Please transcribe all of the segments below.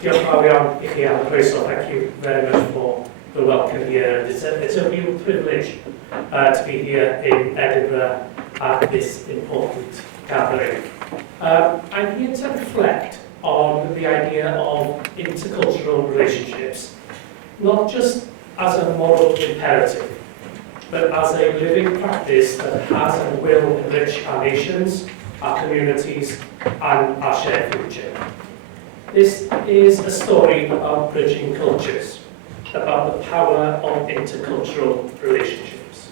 Diolch fawr iawn I chi am y croeso. Thank you very much for the welcome here. It's a real privilege to be here in Edinburgh at this important gathering. I'm here to reflect on the idea of intercultural relationships, not just as a moral imperative, but as a living practice that has and will enrich our nations, our communities, and our shared future. This is a story about bridging cultures, about the power of intercultural relationships.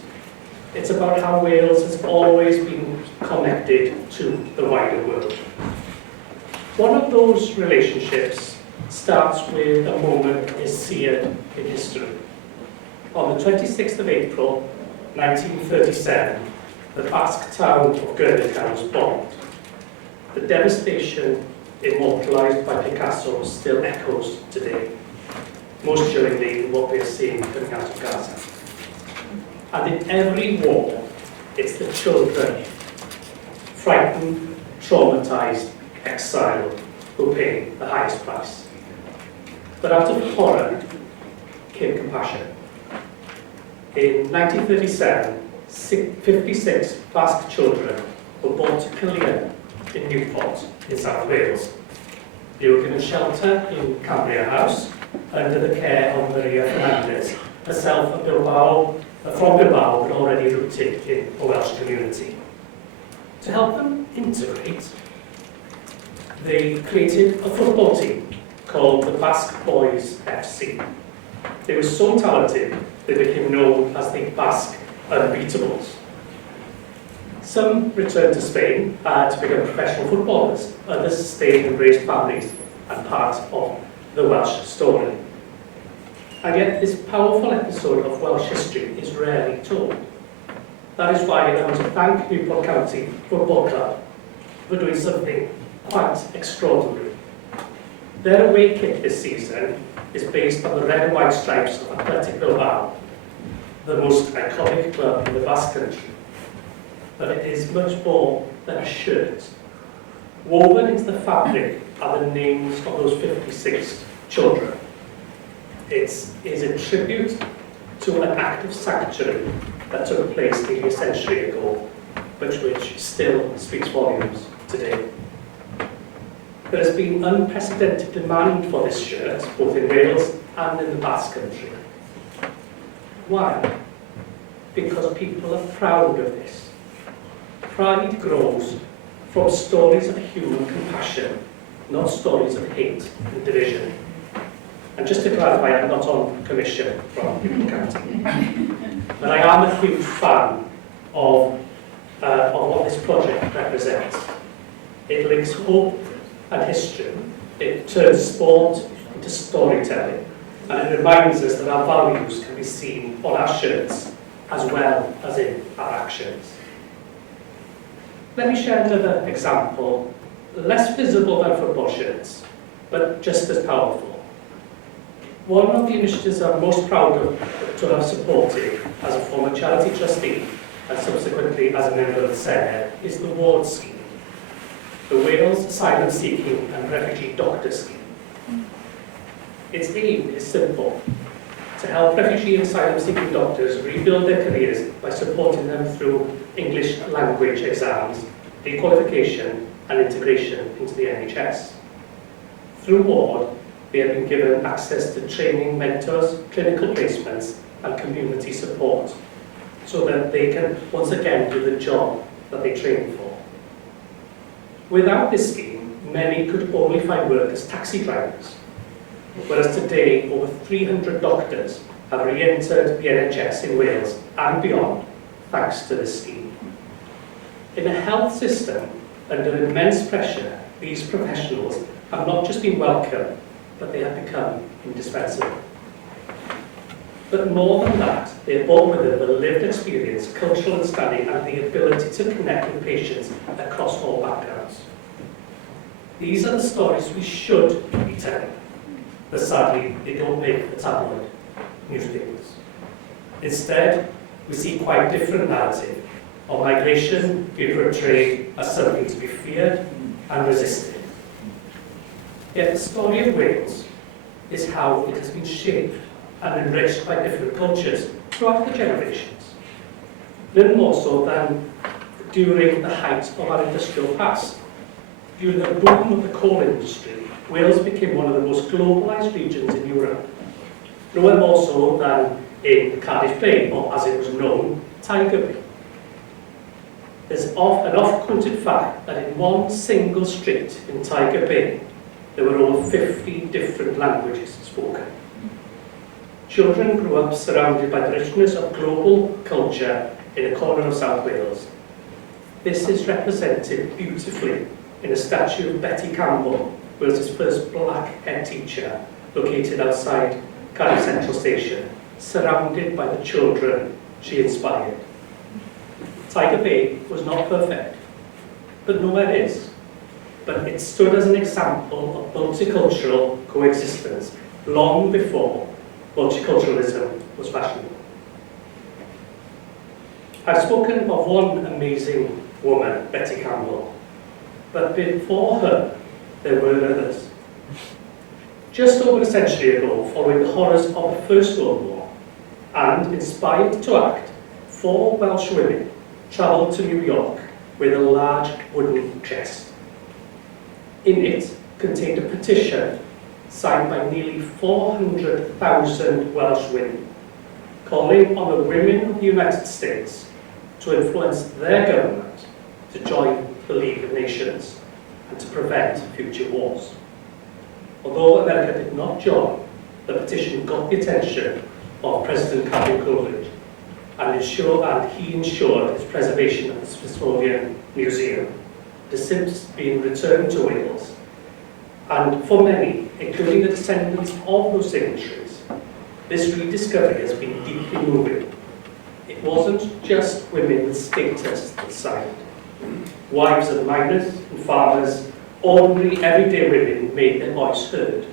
It's about how Wales has always been connected to the wider world. One of those relationships starts with a moment that is seared in history. On the 26th of April, 1937, the Basque town of Guernica was bombed. The devastation immortalised by Picasso still echoes today, most chillingly in what we are seeing coming out of Gaza. And in every war, it's the children, frightened, traumatised, exiled, who pay the highest price. But out of horror came compassion. In 1937, 56 Basque children were brought to Caerleon in Newport in South Wales. They were given shelter in Cambria House under the care of Maria Fernandez, herself from Bilbao, but already rooted in a Welsh community. To help them integrate, they created a football team called the Basque Boys FC. They were so talented they became known as the Basque Unbeatables. Some returned to Spain to become professional footballers. Others stayed and raised families and part of the Welsh story. And yet this powerful episode of Welsh history is rarely told. That is why I want to thank Newport County Football Club for doing something quite extraordinary. Their away kit this season is based on the red and white stripes of Athletic Bilbao, the most iconic club in the Basque Country. But it is much more than a shirt. Woven into the fabric are the names of those 56 children. It is a tribute to an act of sanctuary that took place nearly a century ago, but which still speaks volumes today. There has been unprecedented demand for this shirt, both in Wales and in the Basque Country. Why? Because people are proud of this. Pride grows from stories of human compassion, not stories of hate and division. And just to clarify, I'm not on commission from Newport County. But I am a huge fan of what this project represents. It links hope and history. It turns sport into storytelling. And it reminds us that our values can be seen on our shirts as well as in our actions. Let me share another example, less visible than football shirts, but just as powerful. One of the initiatives I'm most proud of to have supported as a former charity trustee and subsequently as a member of the Senedd is the WARD scheme, the Wales Asylum Seeking and Refugee Doctor Scheme. Its aim is simple: to help refugee and asylum-seeking doctors rebuild their careers by supporting them through English language exams, requalification and integration into the NHS. Through WARD, they have been given access to training mentors, clinical placements and community support so that they can once again do the job that they trained for. Without this scheme, many could only find work as taxi drivers, whereas today over 300 doctors have re-entered the NHS in Wales and beyond thanks to this scheme. In a health system under immense pressure, these professionals have not just been welcome, but they have become indispensable. But more than that, they have brought with them the lived experience, cultural understanding and the ability to connect with patients across all backgrounds. These are the stories we should be telling, but sadly they don't make the tabloid newspapers. Instead, we see quite a different narrative of migration being portrayed as something to be feared and resisted. Yet the story of Wales is how it has been shaped and enriched by different cultures throughout the generations. None more so than during the height of our industrial past. During the boom of the coal industry, Wales became one of the most globalised regions in Europe. Nowhere more so than in Cardiff Bay, or as it was known, Tiger Bay. There's an oft-quoted fact that in one single street in Tiger Bay, there were over 50 different languages spoken. Children grew up surrounded by the richness of global culture in a corner of South Wales. This is represented beautifully in a statue of Betty Campbell, Wales's first black head teacher, located outside Cardiff Central Station, surrounded by the children she inspired. Tiger Bay was not perfect, but nowhere is. But it stood as an example of multicultural coexistence long before multiculturalism was fashionable. I've spoken of one amazing woman, Betty Campbell, but before her, there were others. Just over a century ago, following the horrors of the First World War, and inspired to act, 4 Welsh women travelled to New York with a large wooden chest. In it contained a petition signed by nearly 400,000 Welsh women, calling on the women of the United States to influence their government to join the League of Nations and to prevent future wars. Although America did not join, the petition got the attention of President Calvin Coolidge, and he ensured its preservation at the Smithsonian Museum. It has since been returned to Wales, and for many, including the descendants of those signatories, this rediscovery has been deeply moving. It wasn't just women with status that signed. Wives of miners and farmers, ordinary, everyday women made their voice heard,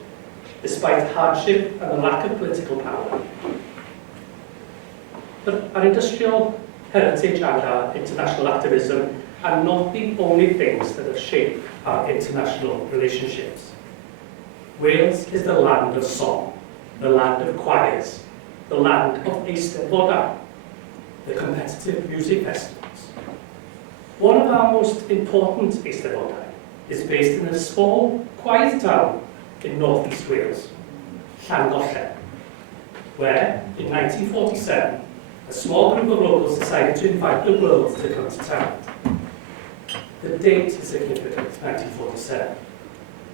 despite hardship and the lack of political power. But our industrial heritage and our international activism are not the only things that have shaped our international relationships. Wales is the land of song, the land of choirs, the land of Eisteddfodau, the competitive music festivals. One of our most important Eisteddfodau is based in a small, quiet town in northeast Wales, Llangollen, where, in 1947, a small group of locals decided to invite the world to come to town. The date is significant, 1947.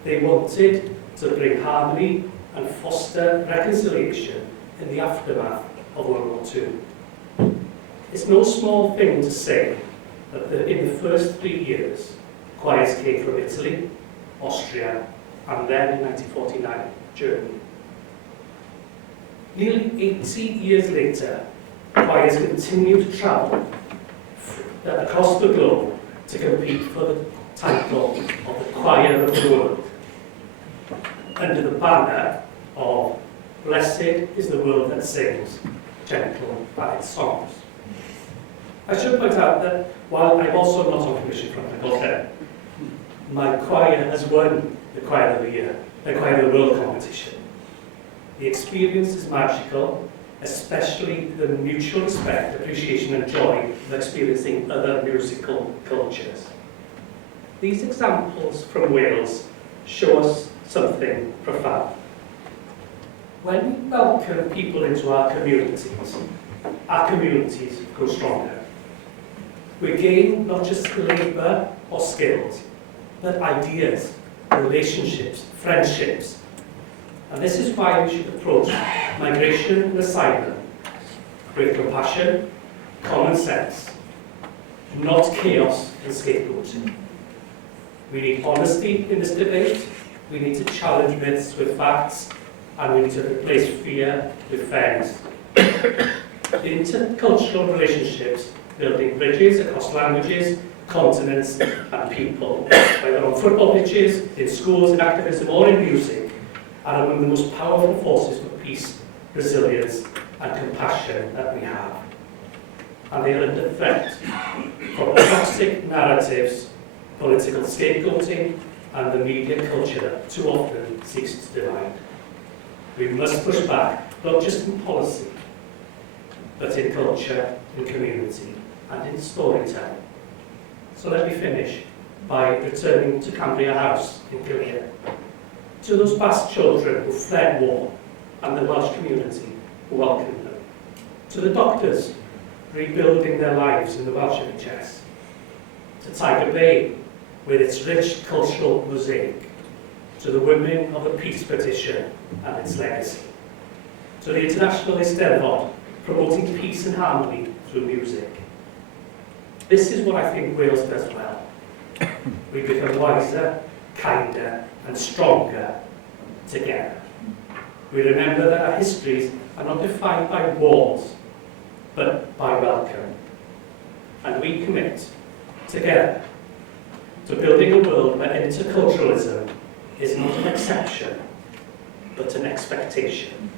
They wanted to bring harmony and foster reconciliation in the aftermath of World War II. It's no small thing to say that in the first 3 years, choirs came from Italy, Austria, and then in 1949, Germany. Nearly 80 years later, choirs continue to travel across the globe to compete for the title of the Choir of the World, under the banner of Blessed is the world that sings, gentle are its songs. I should point out that while I'm also not on commission from Llangollen, my choir has won the Choir of the Year, the Choir of the World competition. The experience is magical, especially the mutual respect, appreciation and joy of experiencing other musical cultures. These examples from Wales show us something profound. When we welcome people into our communities grow stronger. We gain not just labour or skills, but ideas, relationships, friendships. And this is why we should approach migration and asylum with compassion, common sense, not chaos and scapegoating. We need honesty in this debate, we need to challenge myths with facts, and we need to replace fear with fairness. Intercultural relationships, building bridges across languages, continents and people, whether on football pitches, in schools, in activism or in music, are among the most powerful forces for peace, resilience and compassion that we have. And they are under threat from toxic narratives, political scapegoating and the media culture that too often seeks to divide. We must push back, not just in policy, but in culture, in community, and in storytelling. So let me finish by returning to Cambria House in Killeen, to those past children who fled war and the Welsh community who welcomed them, to the doctors rebuilding their lives in the Welsh NHS, to Tiger Bay with its rich cultural mosaic, to the women of the peace petition and its legacy, to the International Eisteddfod promoting peace and harmony through music. This is what I think Wales does well. We become wiser, kinder and stronger together. We remember that our histories are not defined by wars, but by welcome. And we commit together to building a world where interculturalism is not an exception, but an expectation.